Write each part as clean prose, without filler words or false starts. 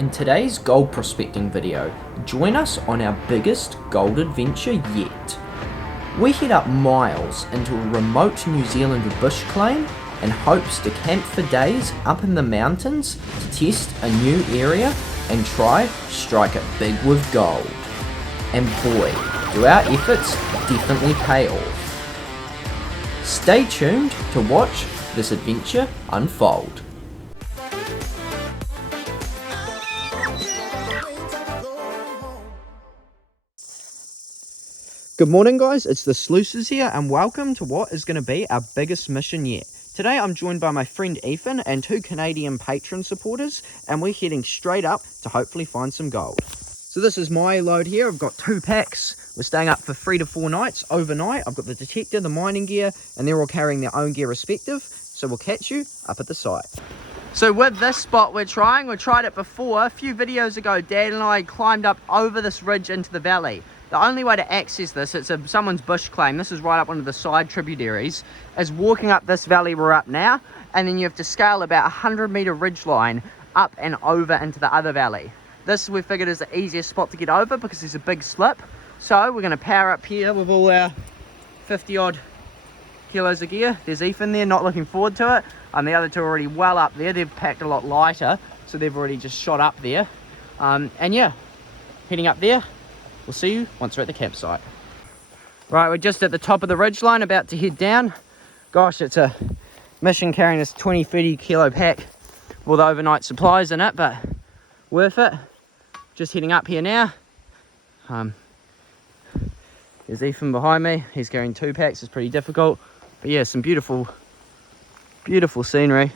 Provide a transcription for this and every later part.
In today's gold prospecting video, join us on our biggest gold adventure yet. We head up miles into a remote New Zealand bush claim in hopes to camp for days up in the mountains to test a new area and try strike it big with gold. And boy, do our efforts definitely pay off. Stay tuned to watch this adventure unfold. Good morning guys, it's the Sluices here and welcome to what is going to be our biggest mission yet. Today I'm joined by my friend Ethan and two Canadian patron supporters and we're heading straight up to hopefully find some gold. So this is my load here. I've got 2 packs. We're staying up for 3 to 4 nights overnight. I've got the detector, the mining gear, and they're all carrying their own gear respective. So we'll catch you up at the site. So with this spot we tried it before. A few videos ago, Dad and I climbed up over this ridge into the valley. The only way to access this, it's someone's bush claim, this is right up one of the side tributaries, is walking up this valley we're up now, and then you have to scale about a 100-meter ridge line up and over into the other valley. This we figured is the easiest spot to get over because there's a big slip. So we're going to power up here with all our 50-odd kilos of gear. There's Ethan there, not looking forward to it. And the other two are already well up there. They've packed a lot lighter, so they've already just shot up there. And yeah, heading up there. We'll see you once we're at the campsite. Right, we're just at the top of the ridgeline, about to head down. Gosh, it's a mission carrying this 20-30 kilo pack with all the overnight supplies in it, but worth it. Just heading up here now. There's Ethan behind me. He's carrying 2 packs. It's pretty difficult, but yeah, some beautiful scenery.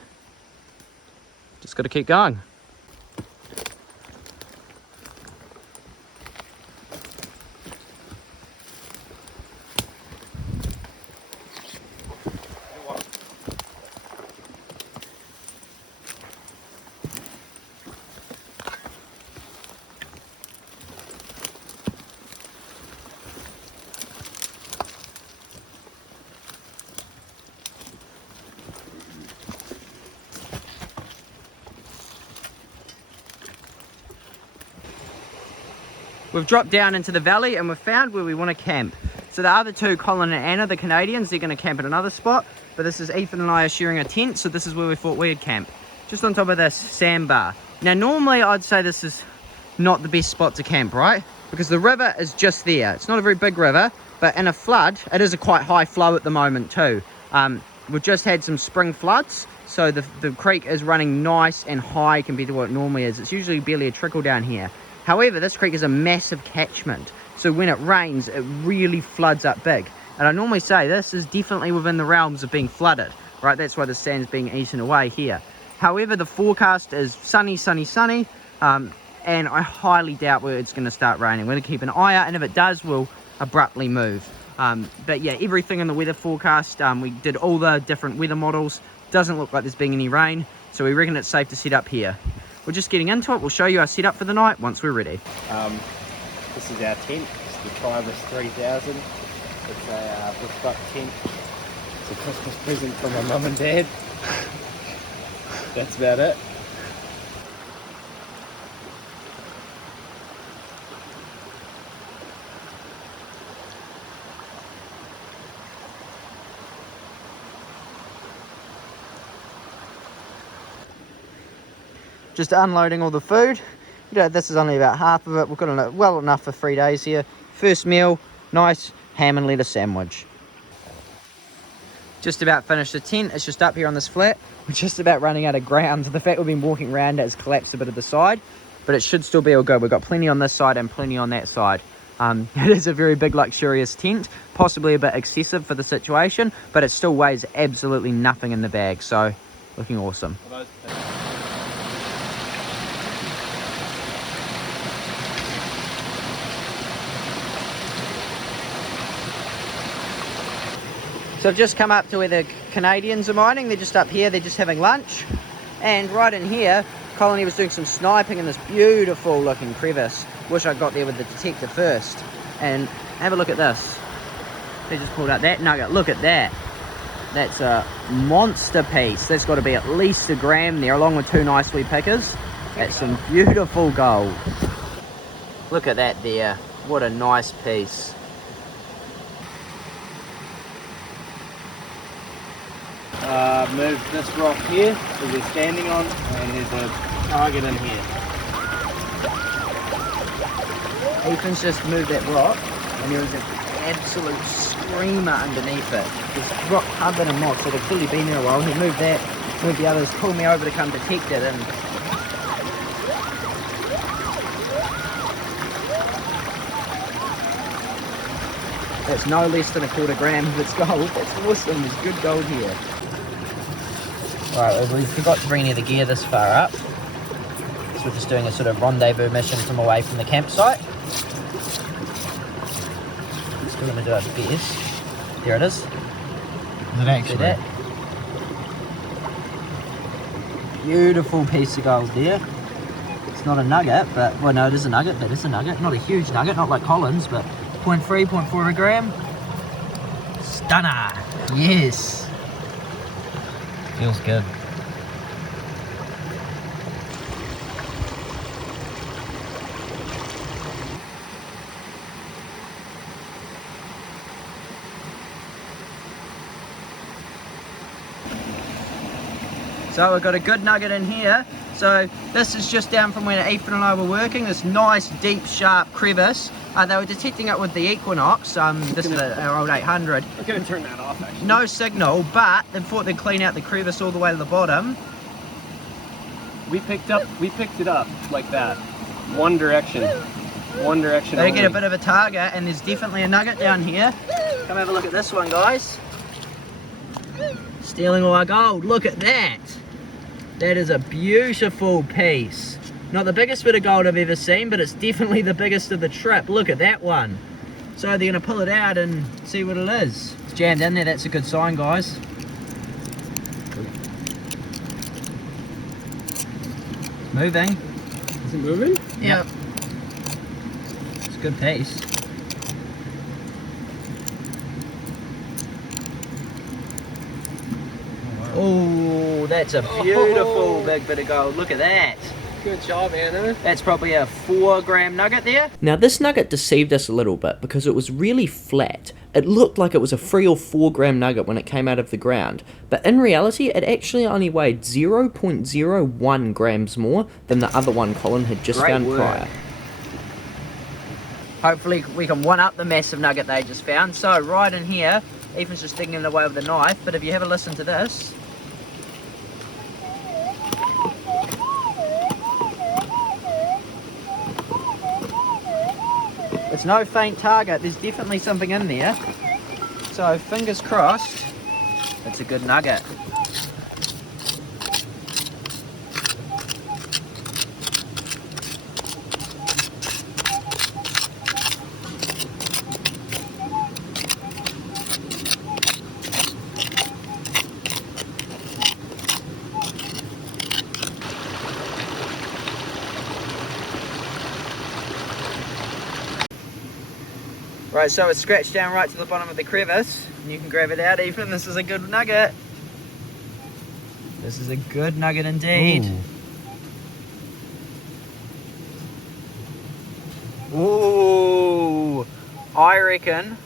Just got to keep going. We've dropped down into the valley and we've found where we want to camp. So the other two, Colin and Anna, the Canadians, they're going to camp at another spot. But this is Ethan and I are sharing a tent, so this is where we thought we'd camp. Just on top of this sandbar. Now normally I'd say this is not the best spot to camp, right? Because the river is just there. It's not a very big river, but in a flood, it is a quite high flow at the moment too. We've just had some spring floods, so the creek is running nice and high compared to what it normally is. It's usually barely a trickle down here. However, this creek is a massive catchment, so when it rains, it really floods up big. And I normally say this is definitely within the realms of being flooded, right? That's why the sand's being eaten away here. However, the forecast is sunny, and I highly doubt where it's going to start raining. We're going to keep an eye out, and if it does, we'll abruptly move. But yeah, everything in the weather forecast, we did all the different weather models. Doesn't look like there's being any rain, so we reckon it's safe to set up here. We're just getting into it. We'll show you our setup for the night once we're ready. This is our tent. It's the Tribus 3000. It's a bushbuck tent. It's a Christmas present from my mum and dad. That's about it. Just unloading all the food. You know, this is only about half of it. We've got well enough for 3 days here. First meal, nice ham and lettuce sandwich. Just about finished the tent. It's just up here on this flat. We're just about running out of ground. The fact we've been walking around it has collapsed a bit of the side, but it should still be all good. We've got plenty on this side and plenty on that side. It is a very big luxurious tent, possibly a bit excessive for the situation, but it still weighs absolutely nothing in the bag, so looking awesome. So I've just come up to where the Canadians are mining. They're just up here, they're just having lunch. And right in here, Colin was doing some sniping in this beautiful looking crevice. Wish I got there with the detector first. And have a look at this. They just pulled out that nugget. Look at that. That's a monster piece. That's got to be at least a gram there, along with 2 nice wee pickers. That's some beautiful gold. Look at that there. What a nice piece. Move this rock here that we're standing on, and there's a target in here. Ethan's just moved that rock, and there was an absolute screamer underneath it. This rock covered in moss, so it had clearly been there a while. He moved that, moved the others, called me over to come detect it, and that's no less than a quarter gram of its gold. That's awesome. There's good gold here. Alright, well, we forgot to bring any of the gear this far up. So we're just doing a sort of rendezvous mission from away from the campsite. Still going to do our best. There it is. Is it actually? See that? Beautiful piece of gold there. It's not a nugget, but, well, no, it is a nugget. That is a nugget. Not a huge nugget, not like Collins, but 0.3, 0.4 a gram. Stunner. Yes. Feels good. So we've got a good nugget in here. So this is just down from where Ethan and I were working, this nice deep sharp crevice. They were detecting it with the Equinox, this is our old 800. I'm going to turn that off actually. No signal, but they thought they'd clean out the crevice all the way to the bottom. We picked it up like that. One direction. One direction. They only. get a bit of a target, and there's definitely a nugget down here. Come have a look at this one, guys. Stealing all our gold. Look at that. That is a beautiful piece. Not the biggest bit of gold I've ever seen, but it's definitely the biggest of the trip. Look at that one. So they're going to pull it out and see what it is. It's jammed in there. That's a good sign, guys. Moving. Is it moving? Yep. It's a good piece. Oh, that's a beautiful big bit of gold. Look at that. Good job, Anna. That's probably a 4 gram nugget there. Now this nugget deceived us a little bit because it was really flat. It looked like it was a 3 or 4 gram nugget when it came out of the ground, but in reality it actually only weighed 0.01 grams more than the other one Colin had just found prior. Hopefully we can one up the massive nugget they just found. So right in here, Ethan's just digging it away with a knife, but if you have a listen to this, it's no faint target. There's definitely something in there. So fingers crossed, it's a good nugget. Right, so it's scratched down right to the bottom of the crevice, and you can grab it out even. This is a good nugget. This is a good nugget indeed. Ooh, I reckon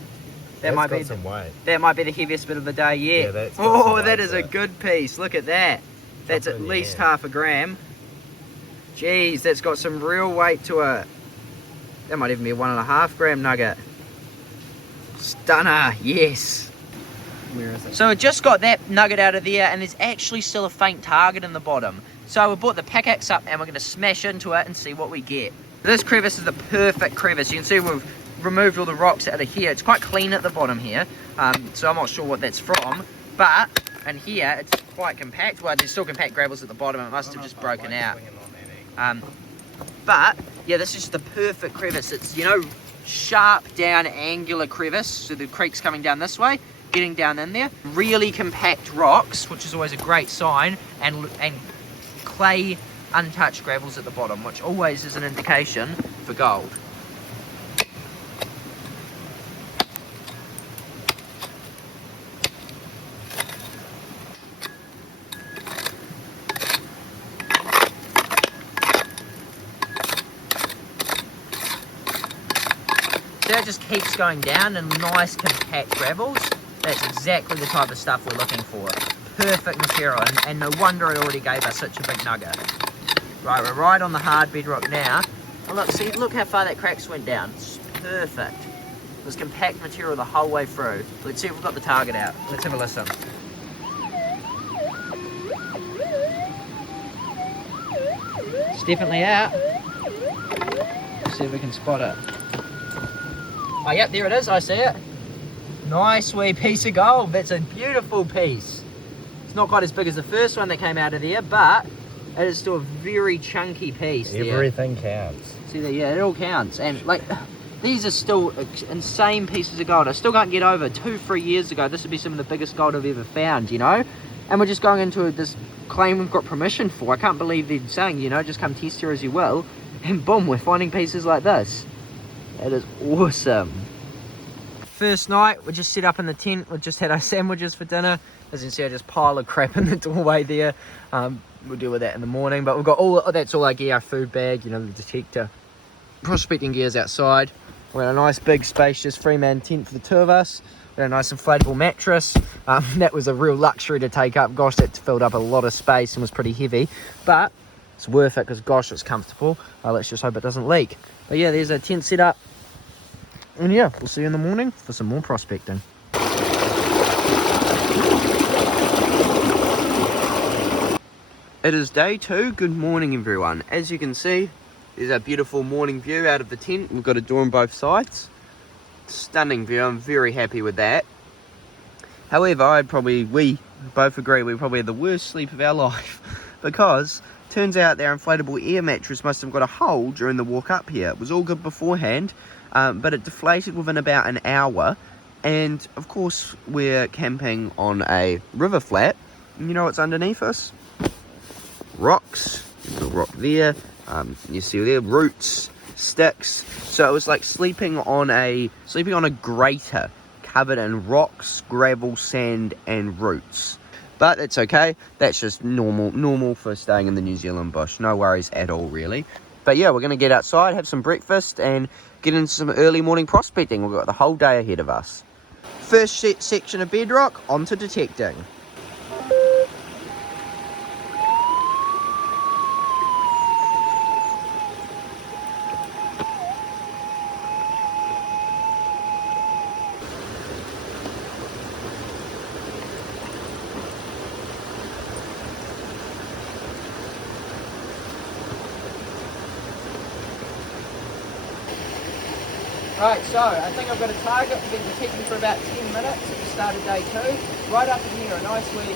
that might be some weight. That might be the heaviest bit of the day yet. Yeah, that's got some weight that is to a it. good piece. Look at that. That's Drop it at in least your hand. half a gram. Jeez, that's got some real weight to it. That might even be a 1.5 gram nugget. Stunner, yes. Where is it? So it just got that nugget out of there, and there's actually still a faint target in the bottom. So we brought the pickaxe up and we're going to smash into it and see what we get. This crevice is the perfect crevice. You can see we've removed all the rocks out of here. It's quite clean at the bottom here, so I'm not sure what that's from. But in here, it's quite compact. Well, there's still compact gravels at the bottom. It must have just broken out. But yeah, this is just the perfect crevice. It's, you know, sharp down angular crevice, so the creek's coming down this way, getting down in there. Really compact rocks, which is always a great sign, and clay untouched gravels at the bottom, which always is an indication for gold. So that just keeps going down in nice compact gravels. That's exactly the type of stuff we're looking for. Perfect material, and no wonder it already gave us such a big nugget. Right, we're right on the hard bedrock now. Oh, look, see, look how far that cracks went down. It's perfect. It was compact material the whole way through. Let's see if we've got the target out. Let's have a listen. It's definitely out. Let's see if we can spot it. Oh, yep, there it is. I see it. Nice wee piece of gold. That's a beautiful piece. It's not quite as big as the first one that came out of there, but it is still a very chunky piece. Everything counts. See there, yeah, it all counts. And like, these are still insane pieces of gold. I still can't get over 2-3 years ago, this would be some of the biggest gold I've ever found, you know? And we're just going into this claim we've got permission for. I can't believe they're saying, you know, just come test here as you will. And boom, we're finding pieces like this. It is awesome. First night, we just set up in the tent. We just had our sandwiches for dinner. As you can see, I just pile of crap in the doorway there. We'll deal with that in the morning. But we've got that's all our gear, our food bag, you know, the detector. Prospecting gear's outside. We've got a nice big spacious 3-man tent for the two of us. We've got a nice inflatable mattress. That was a real luxury to take up. Gosh, that filled up a lot of space and was pretty heavy. But it's worth it because gosh, it's comfortable. Let's just hope it doesn't leak. But yeah, there's a tent set up. And yeah, we'll see you in the morning for some more prospecting. It is day 2. Good morning, everyone. As you can see, there's a beautiful morning view out of the tent. We've got a door on both sides. Stunning view. I'm very happy with that. However, we both agree we probably had the worst sleep of our life because turns out their inflatable air mattress must have got a hole during the walk up here. It was all good beforehand, but it deflated within about an hour. And of course, we're camping on a river flat. And you know what's underneath us? Rocks. There's a rock there. You see there, roots, sticks. So it was like sleeping on a grater covered in rocks, gravel, sand, and roots. But it's okay. That's just normal for staying in the New Zealand bush. No worries at all, really. But yeah, we're going to get outside, have some breakfast, and get into some early morning prospecting. We've got the whole day ahead of us. First section of bedrock, onto detecting. Right, so I think I've got a target. We've been detecting for about 10 minutes at the start of day 2. Right up in here, a nice wee...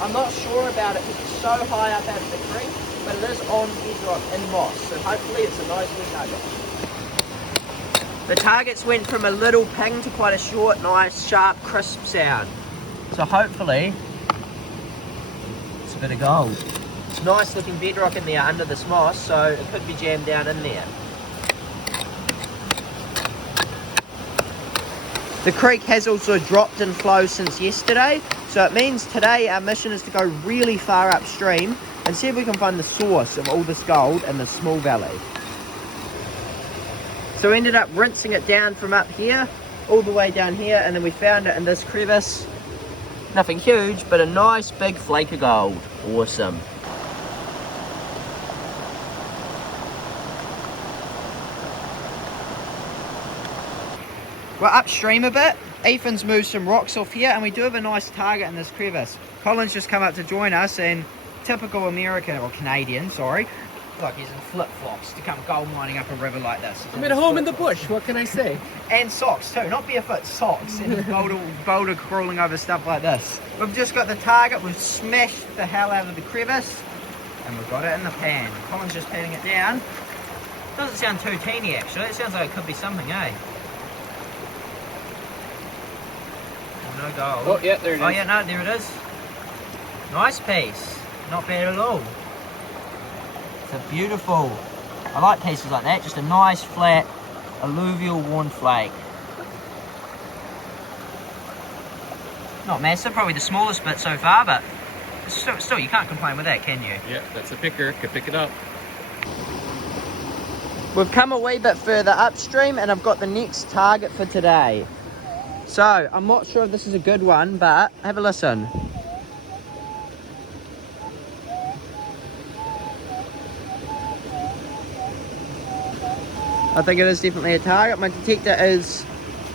I'm not sure about it because it's so high up out of the creek, but it is on bedrock in moss, so hopefully it's a nice wee nugget. The targets went from a little ping to quite a short, nice, sharp, crisp sound. So hopefully it's a bit of gold. It's nice looking bedrock in there under this moss, so it could be jammed down in there. The creek has also dropped in flow since yesterday, so it means today our mission is to go really far upstream and see if we can find the source of all this gold in this small valley. So we ended up rinsing it down from up here, all the way down here, and then we found it in this crevice. Nothing huge, but a nice big flake of gold. Awesome. We're upstream a bit. Ethan's moved some rocks off here, and we do have a nice target in this crevice. Colin's just come up to join us, and typical American, or Canadian, sorry, like he's in flip-flops to come gold mining up a river like this. I'm at home in the bush, what can I say? And socks too, not barefoot, socks, and boulder crawling over stuff like this. We've just got the target, we've smashed the hell out of the crevice, and we've got it in the pan. Colin's just panning it down. Doesn't sound too teeny actually, it sounds like it could be something, eh? No gold. Oh yeah, there it is. Oh yeah, no, there it is. Nice piece. Not bad at all. It's a beautiful... I like pieces like that. Just a nice, flat, alluvial worn flake. Not massive, probably the smallest bit so far, but still you can't complain with that, can you? Yeah, that's a picker. Could pick it up. We've come a wee bit further upstream and I've got the next target for today. So, I'm not sure if this is a good one, but have a listen. I think it is definitely a target. My detector is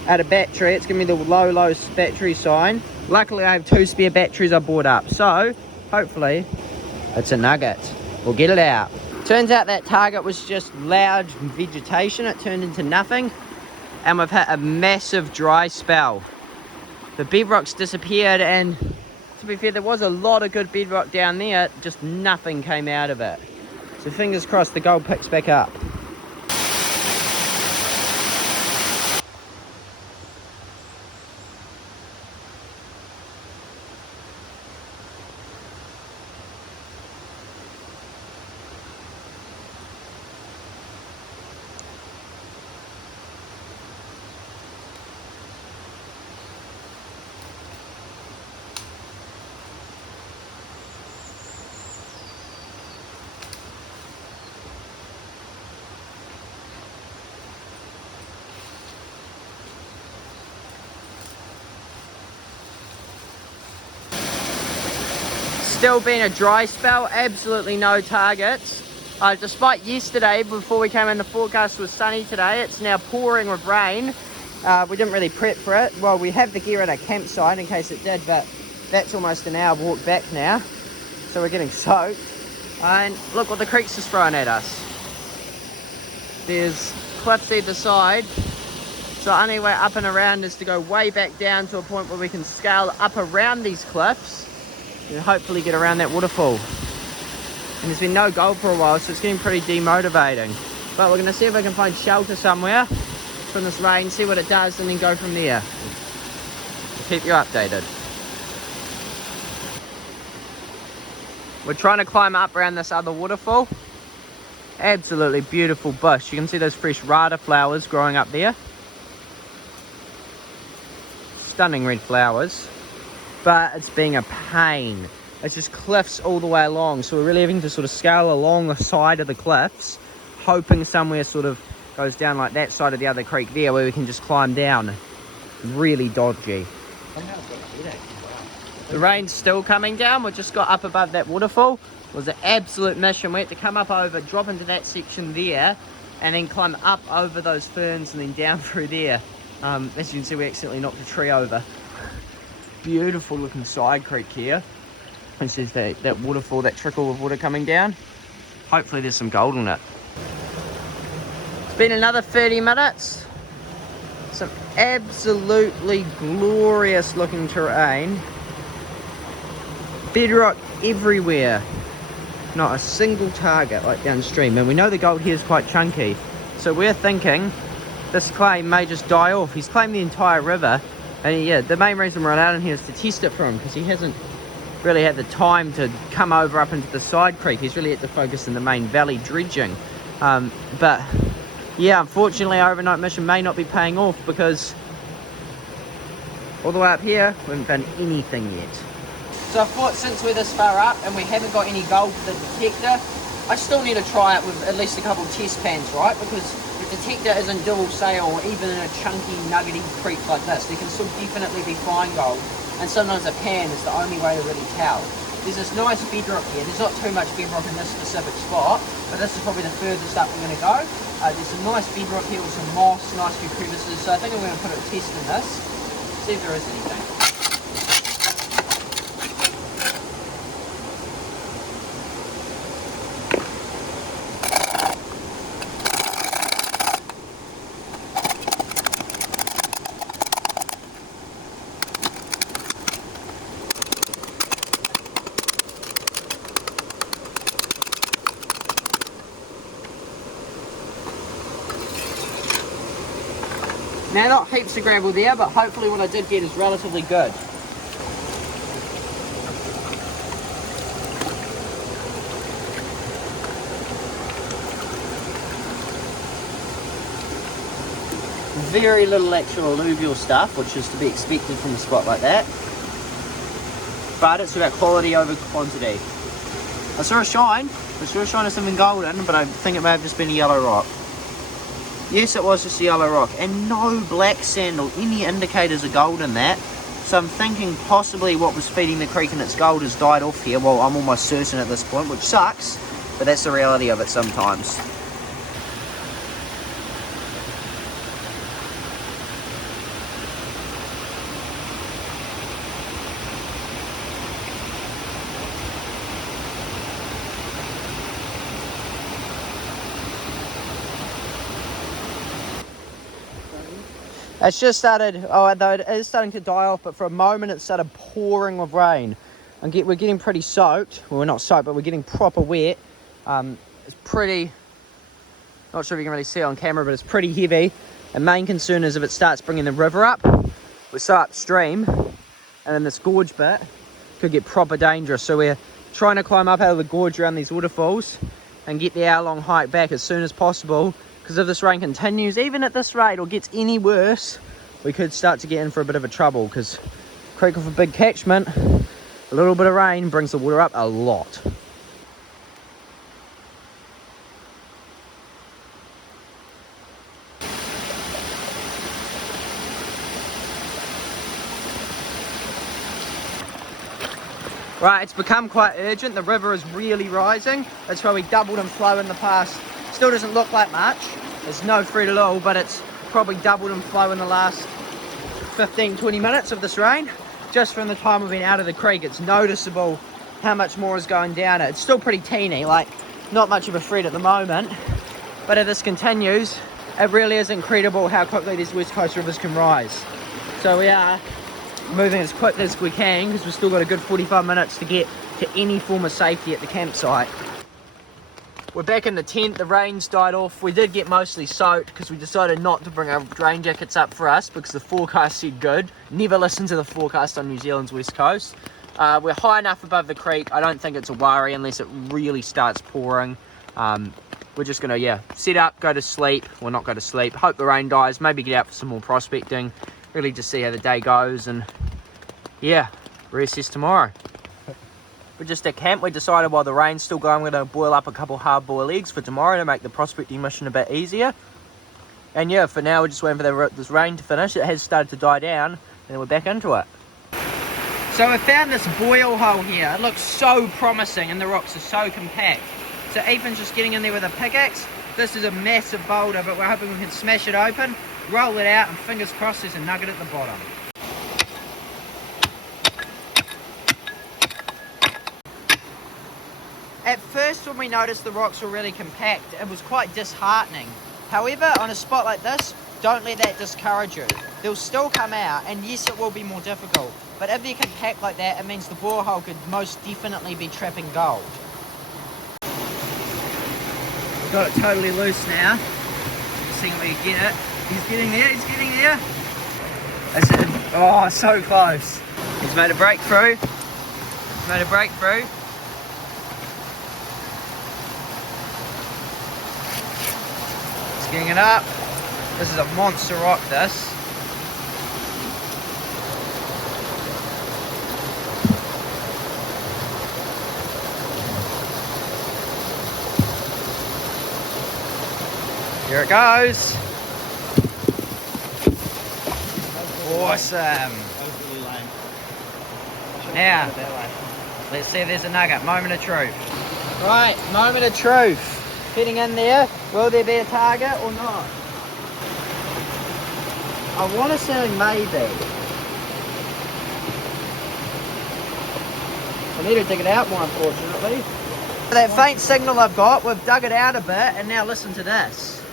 at a battery. It's giving me the low battery sign. Luckily, I have 2 spare batteries I bought up. So, hopefully, it's a nugget. We'll get it out. Turns out that target was just loud vegetation. It turned into nothing. And we've had a massive dry spell. The bedrock's disappeared, and to be fair, there was a lot of good bedrock down there. Just nothing came out of it. So fingers crossed the gold picks back up. Still been a dry spell, absolutely no targets. Despite yesterday, before we came in, the forecast was sunny today. It's now pouring with rain. We didn't really prep for it. Well, we have the gear at our campsite in case it did, but that's almost an hour walk back now. So we're getting soaked. And look what the creek's just throwing at us. There's cliffs either side. So our only way up and around is to go way back down to a point where we can scale up around these cliffs and hopefully get around that waterfall. And there's been no gold for a while, so it's getting pretty demotivating. But we're going to see if we can find shelter somewhere from this rain, see what it does, and then go from there. We'll keep you updated. We're trying to climb up around this other waterfall. Absolutely beautiful bush. You can see those fresh rata flowers growing up there. Stunning red flowers. But it's being a pain. It's just cliffs all the way along, so we're really having to sort of scale along the side of the cliffs, hoping somewhere sort of goes down like that side of the other creek there where we can just climb down. Really dodgy. The rain's still coming down. We just got up above that waterfall. It was an absolute mission. We had to come up over, drop into that section there, and then climb up over those ferns and then down through there. As you can see, we accidentally knocked a tree over. Beautiful looking side creek here. This is that waterfall, that trickle of water coming down. Hopefully there's some gold in it. It's been another 30 minutes. Some absolutely glorious looking terrain. Bedrock everywhere. Not a single target like downstream. And we know the gold here is quite chunky. So we're thinking this claim may just die off. He's claimed the entire river. And yeah, the main reason we're out in here is to test it for him, because he hasn't really had the time to come over up into the side creek. He's really had to focus in the main valley dredging. But yeah, unfortunately our overnight mission may not be paying off, because all the way up here we haven't done anything yet. So I thought, since we're this far up and we haven't got any gold for the detector, I still need to try it with at least a couple of test pans, right? Because the detector isn't dual sail, or even in a chunky, nuggety creek like this. There can still definitely be fine gold, and sometimes a pan is the only way to really tell. There's this nice bedrock here. There's not too much bedrock in this specific spot, but this is probably the furthest up we're going to go. There's some nice bedrock here with some moss, nice few crevices, so I think I'm going to put a test in this, see if there is anything. Now, not heaps of gravel there, but hopefully what I did get is relatively good. Very little actual alluvial stuff, which is to be expected from a spot like that. But it's about quality over quantity. I saw a shine of something golden, but I think it may have just been a yellow rock. Yes, it was just yellow rock, and no black sand or any indicators of gold in that. So I'm thinking possibly what was feeding the creek and its gold has died off here. Well, I'm almost certain at this point, which sucks, but that's the reality of it sometimes. It's just started, although it is starting to die off, but for a moment it started pouring with rain. We're getting pretty soaked. Well, we're not soaked, but we're getting proper wet. It's pretty, not sure if you can really see it on camera, but it's pretty heavy. The main concern is if it starts bringing the river up, we're so upstream, and then this gorge bit could get proper dangerous. So we're trying to climb up out of the gorge around these waterfalls and get the hour-long hike back as soon as possible. Because if this rain continues, even at this rate, or gets any worse, we could start to get in for a bit of a trouble. Because creek with a big catchment, a little bit of rain brings the water up a lot. Right, it's become quite urgent. The river is really rising. That's why we doubled in flow in the past. Still doesn't look like much. There's no threat at all, but it's probably doubled in flow in the last 15-20 minutes of this rain. Just from the time we've been out of the creek, it's noticeable how much more is going down it. It's still pretty teeny, like not much of a threat at the moment. But if this continues, it really is incredible how quickly these West Coast rivers can rise. So we are moving as quick as we can because we've still got a good 45 minutes to get to any form of safety at the campsite. We're back in the tent. The rain's died off. We did get mostly soaked because we decided not to bring our rain jackets up for us because the forecast said good. Never listen to the forecast on New Zealand's West Coast. We're high enough above the creek. I don't think it's a worry unless it really starts pouring. We're just gonna, set up, go to sleep. Well, not go to sleep. Hope the rain dies. Maybe get out for some more prospecting. Really just see how the day goes and reassess tomorrow. We're just at camp. We decided while the rain's still going, we're going to boil up a couple hard-boiled eggs for tomorrow to make the prospecting mission a bit easier. And for now we're just waiting for this rain to finish. It has started to die down, and then we're back into it. So I found this boil hole here. It looks so promising, and the rocks are so compact. So Ethan's just getting in there with a pickaxe. This is a massive boulder, but we're hoping we can smash it open, roll it out, and fingers crossed there's a nugget at the bottom. At first, when we noticed the rocks were really compact, it was quite disheartening. However, on a spot like this, don't let that discourage you. They'll still come out, and yes, it will be more difficult. But if they're compact like that, it means the borehole could most definitely be trapping gold. We've got it totally loose now. See if we can get it. He's getting there, he's getting there. That's it. Oh, so close. He's made a breakthrough. He's made a breakthrough. Getting it up. This is a monster rock, this. Here it goes. Awesome. Now, let's see if there's a nugget. Moment of truth. Right, moment of truth. Heading in there, will there be a target or not? I want to say maybe. I need to dig it out more, unfortunately. That faint signal I've got, we've dug it out a bit, and now listen to this.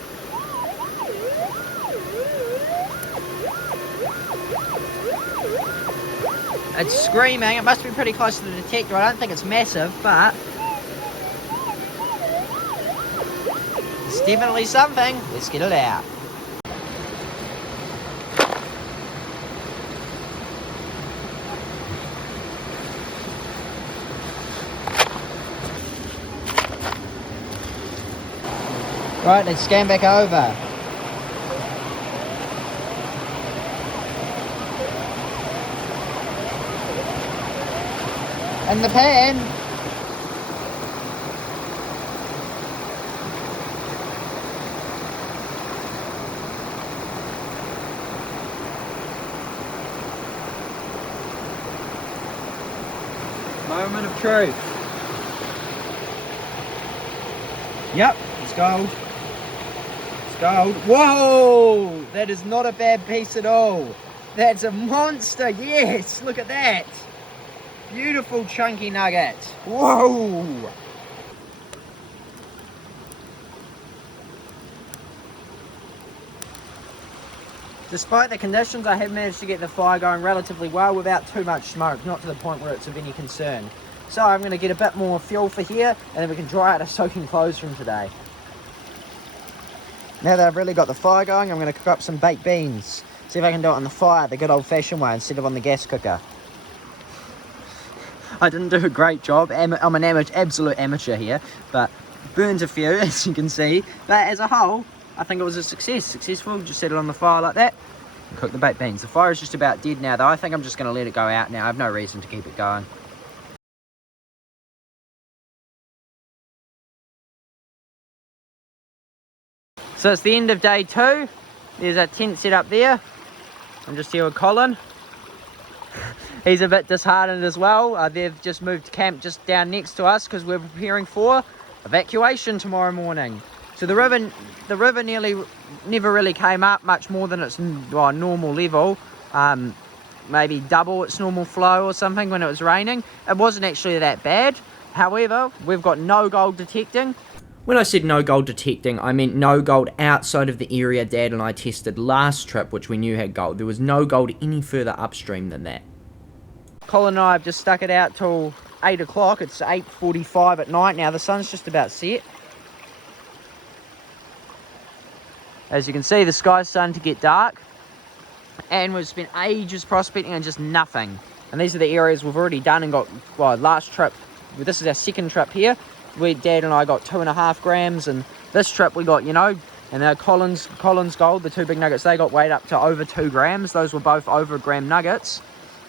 It's screaming. It must be pretty close to the detector. I don't think it's massive, but it's definitely something. Let's get it out. Right, let's scan back over. In the pan. Moment of truth. Yep, it's gold. It's gold. Whoa! That is not a bad piece at all. That's a monster, yes! Look at that! Beautiful chunky nugget. Whoa! Despite the conditions, I have managed to get the fire going relatively well without too much smoke, not to the point where it's of any concern. So I'm going to get a bit more fuel for here, and then we can dry out our soaking clothes from today. Now that I've really got the fire going, I'm going to cook up some baked beans. See if I can do it on the fire the good old-fashioned way instead of on the gas cooker. I didn't do a great job. I'm an absolute amateur here, but burns a few, as you can see. But as a whole, I think it was a success. Successful, just set it on the fire like that and cook the baked beans. The fire is just about dead now though. I think I'm just going to let it go out now. I have no reason to keep it going. So it's the end of day 2. There's our tent set up there. I'm just here with Colin. He's a bit disheartened as well. They've just moved camp just down next to us because we're preparing for evacuation tomorrow morning. So the river never really came up much more than its normal level, maybe double its normal flow or something when it was raining. It wasn't actually that bad. However, we've got no gold detecting. When I said no gold detecting, I meant no gold outside of the area Dad and I tested last trip, which we knew had gold. There was no gold any further upstream than that. Colin and I have just stuck it out till 8 o'clock. It's 8:45 at night now. The sun's just about set. As you can see, the sky's starting to get dark, and we've spent ages prospecting and just nothing. And these are the areas we've already done and got, well, last trip, this is our second trip here. Dad and I got 2.5 grams, and this trip we got, and Colin's gold, the 2 big nuggets, they got weighed up to over 2 grams. Those were both over gram nuggets,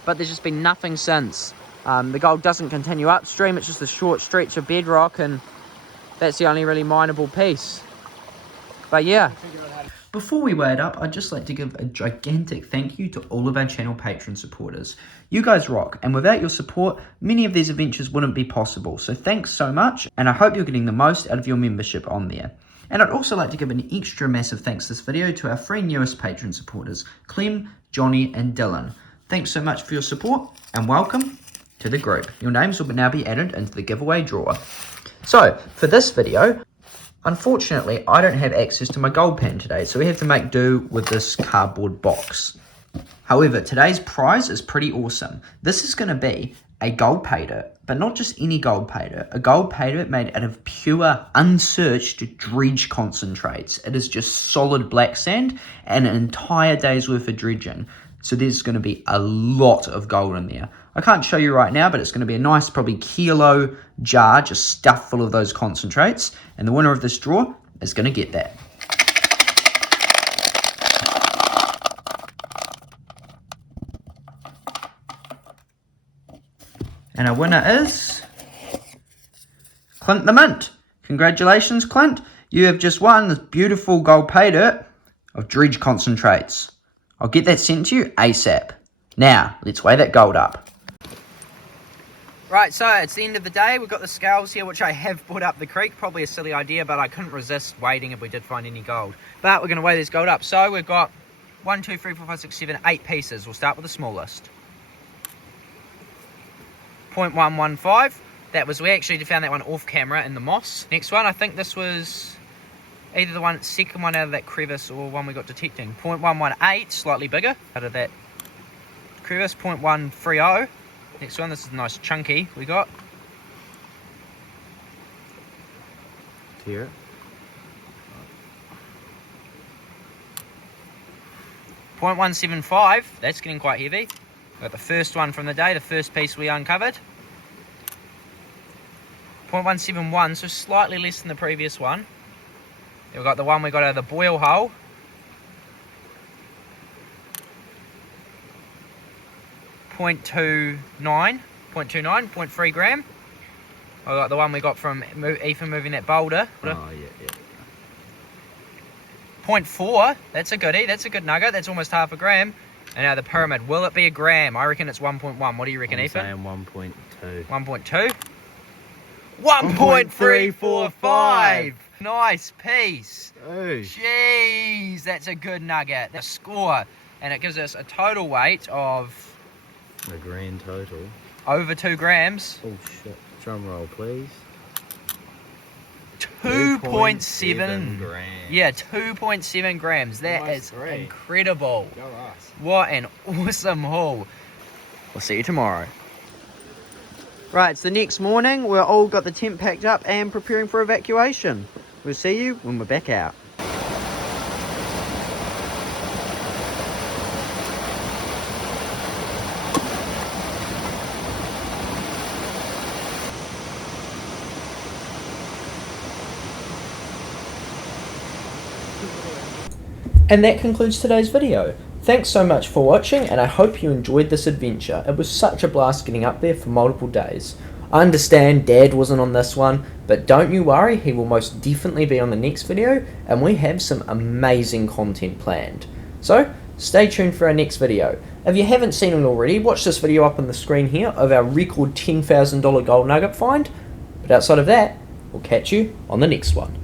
but there's just been nothing since. The gold doesn't continue upstream, it's just a short stretch of bedrock, and that's the only really mineable piece. But yeah. Before we weigh it up, I'd just like to give a gigantic thank you to all of our channel patron supporters. You guys rock, and without your support, many of these adventures wouldn't be possible. So thanks so much, and I hope you're getting the most out of your membership on there. And I'd also like to give an extra massive thanks this video to our 3 newest patron supporters, Clem, Johnny, and Dylan. Thanks so much for your support, and welcome to the group. Your names will now be added into the giveaway drawer. So, for this video, unfortunately, I don't have access to my gold pan today, so we have to make do with this cardboard box. However, today's prize is pretty awesome. This is going to be a gold pay dirt, but not just any gold pay dirt. A gold pay dirt made out of pure, unsearched dredge concentrates. It is just solid black sand and an entire day's worth of dredging. So there's going to be a lot of gold in there. I can't show you right now, but it's going to be a nice, probably kilo jar just stuffed full of those concentrates. And the winner of this draw is going to get that. And our winner is Clint the Mint. Congratulations, Clint. You have just won this beautiful gold pay dirt of dredge concentrates. I'll get that sent to you ASAP. Now, let's weigh that gold up. Right, so it's the end of the day. We've got the scales here, which I have put up the creek. Probably a silly idea, but I couldn't resist waiting if we did find any gold. But we're going to weigh this gold up. So we've got 1, 2, 3, 4, 5, 6, 7, 8 pieces. We'll start with the smallest. 0.115. We actually found that one off camera in the moss. Next one, I think this was either the second one out of that crevice or one we got detecting. 0.118, slightly bigger out of that crevice. 0.130. Next one, this is nice chunky we got. Here. 0.175, that's getting quite heavy. Got the first one from the day, the first piece we uncovered. 0.171, so slightly less than the previous one. Then we've got the one we got out of the boil hole. 0.3 gram. I got the one we got from Ethan moving that boulder. Oh, yeah. 0.4, that's a goodie, that's a good nugget, that's almost half a gram. And now the pyramid, will it be a gram? I reckon it's 1.1. What do you reckon, I'm Ethan? saying 1.2. 1.2? 1.345! Nice piece. Oh. Jeez, that's a good nugget. The score. And it gives us a total weight of A grand total. over 2 grams. Oh shit. Drum roll, please. 2.7 grams. Yeah, 2.7 grams. That Nice is three. incredible. Go us. What an awesome haul. We'll see you tomorrow. Right, it's the next morning. We're all got the tent packed up and preparing for evacuation. We'll see you when we're back out. And that concludes today's video. Thanks so much for watching, and I hope you enjoyed this adventure. It was such a blast getting up there for multiple days. I understand Dad wasn't on this one, but don't you worry, he will most definitely be on the next video, and we have some amazing content planned. So, stay tuned for our next video. If you haven't seen it already, watch this video up on the screen here of our record $10,000 gold nugget find. But outside of that, we'll catch you on the next one.